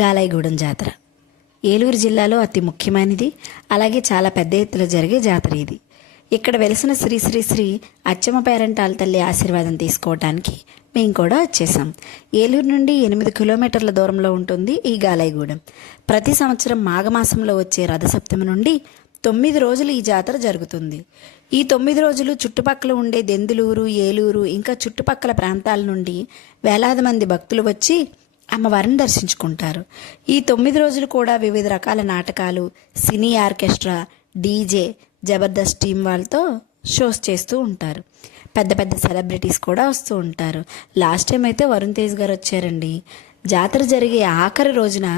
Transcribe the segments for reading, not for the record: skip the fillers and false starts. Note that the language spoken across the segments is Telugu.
గాలైగూడెం జాతర ఏలూరు జిల్లాలో అతి ముఖ్యమైనది, అలాగే చాలా పెద్ద ఎత్తున జరిగే జాతర ఇది. ఇక్కడ వెలిసిన శ్రీ శ్రీ శ్రీ అచ్చమ్మ పేరంటాల తల్లి ఆశీర్వాదం తీసుకోవడానికి మేము కూడా వచ్చేసాం. ఏలూరు నుండి 8 కిలోమీటర్ల దూరంలో ఉంటుంది ఈ గాలైగూడెం. ప్రతి సంవత్సరం మాఘమాసంలో వచ్చే రథసప్తమి నుండి 9 రోజులు ఈ జాతర జరుగుతుంది. ఈ 9 రోజులు చుట్టుపక్కల ఉండే దెందులూరు, ఏలూరు ఇంకా చుట్టుపక్కల ప్రాంతాల నుండి వేలాది మంది భక్తులు వచ్చి అమ్మవారిని దర్శించుకుంటారు. ఈ 9 రోజులు కూడా వివిధ రకాల నాటకాలు, సినీ ఆర్కెస్ట్రా, డీజే, జబర్దస్త్ టీం వాళ్ళతో షోస్ చేస్తూ ఉంటారు. పెద్ద పెద్ద సెలబ్రిటీస్ కూడా వస్తూ ఉంటారు. లాస్ట్ టైం అయితే వరుణ్ తేజ్ గారు వచ్చారండి. జాతర జరిగే ఆఖరి రోజున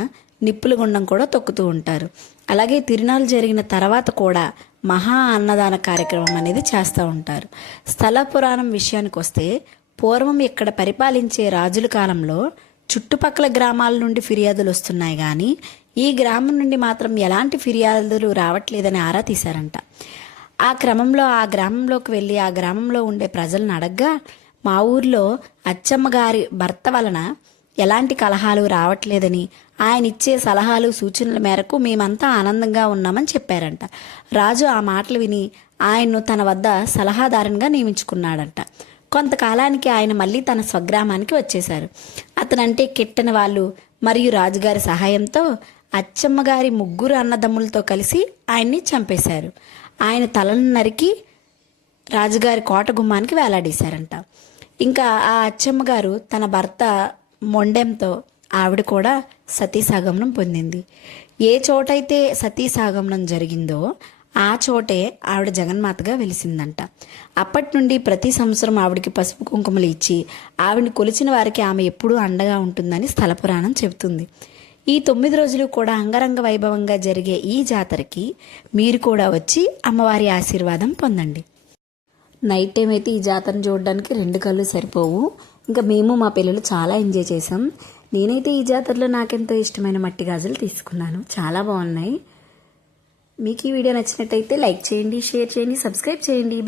నిప్పుల గుండం కూడా తొక్కుతూ ఉంటారు. అలాగే తిరునాళ్ళు జరిగిన తర్వాత కూడా మహా అన్నదాన కార్యక్రమం అనేది చేస్తూ ఉంటారు. స్థల పురాణం విషయానికి వస్తే పూర్వం ఇక్కడ పరిపాలించే రాజుల కాలంలో చుట్టుపక్కల గ్రామాల నుండి ఫిర్యాదులు వస్తున్నాయి, కానీ ఈ గ్రామం నుండి మాత్రం ఎలాంటి ఫిర్యాదులు రావట్లేదని ఆరా తీశారంట. ఆ క్రమంలో ఆ గ్రామంలోకి వెళ్ళి ఆ గ్రామంలో ఉండే ప్రజలను అడగ్గా మా ఊర్లో అచ్చమ్మ గారి భర్త వలన ఎలాంటి కలహాలు రావట్లేదని, ఆయన ఇచ్చే సలహాలు సూచనల మేరకు మేమంతా ఆనందంగా ఉన్నామని చెప్పారంట. రాజు ఆ మాటలు విని ఆయన్ను తన వద్ద సలహాదారునిగా నియమించుకున్నాడంట. కొంతకాలానికి ఆయన మళ్ళీ తన స్వగ్రామానికి వచ్చేశారు. అతనంటే కిట్టని వాళ్ళు మరియు రాజుగారి సహాయంతో అచ్చమ్మగారి 3 అన్నదమ్ములతో కలిసి ఆయన్ని చంపేశారు. ఆయన తలను నరికి రాజుగారి కోట గుమ్మానికి వేలాడేశారంట. ఇంకా ఆ అచ్చమ్మగారు తన భర్త మొండెంతో ఆవిడ కూడా సతీసాగమనం పొందింది. ఏ చోటైతే సతీసాగమనం జరిగిందో ఆ చోటే ఆవిడ జగన్మాతగా వెలిసిందంట. అప్పటి నుండి ప్రతి సంవత్సరం ఆవిడకి పసుపు కుంకుమలు ఇచ్చి ఆవిడని కొలిచిన వారికి ఆమె ఎప్పుడూ అండగా ఉంటుందని స్థల పురాణం చెబుతుంది. ఈ 9 రోజులు కూడా అంగరంగ వైభవంగా జరిగే ఈ జాతరకి మీరు కూడా వచ్చి అమ్మవారి ఆశీర్వాదం పొందండి. నైట్ టైం అయితే ఈ జాతరను చూడడానికి 2 కళ్ళు సరిపోవు. ఇంకా మేము మా పిల్లలు చాలా ఎంజాయ్ చేసాం. నేనైతే ఈ జాతరలో నాకెంతో ఇష్టమైన మట్టి గాజులు తీసుకున్నాను, చాలా బాగున్నాయి. మీకు ఈ వీడియో నచ్చినట్టయితే లైక్ చేయండి, షేర్ చేయండి, సబ్స్క్రైబ్ చేయండి.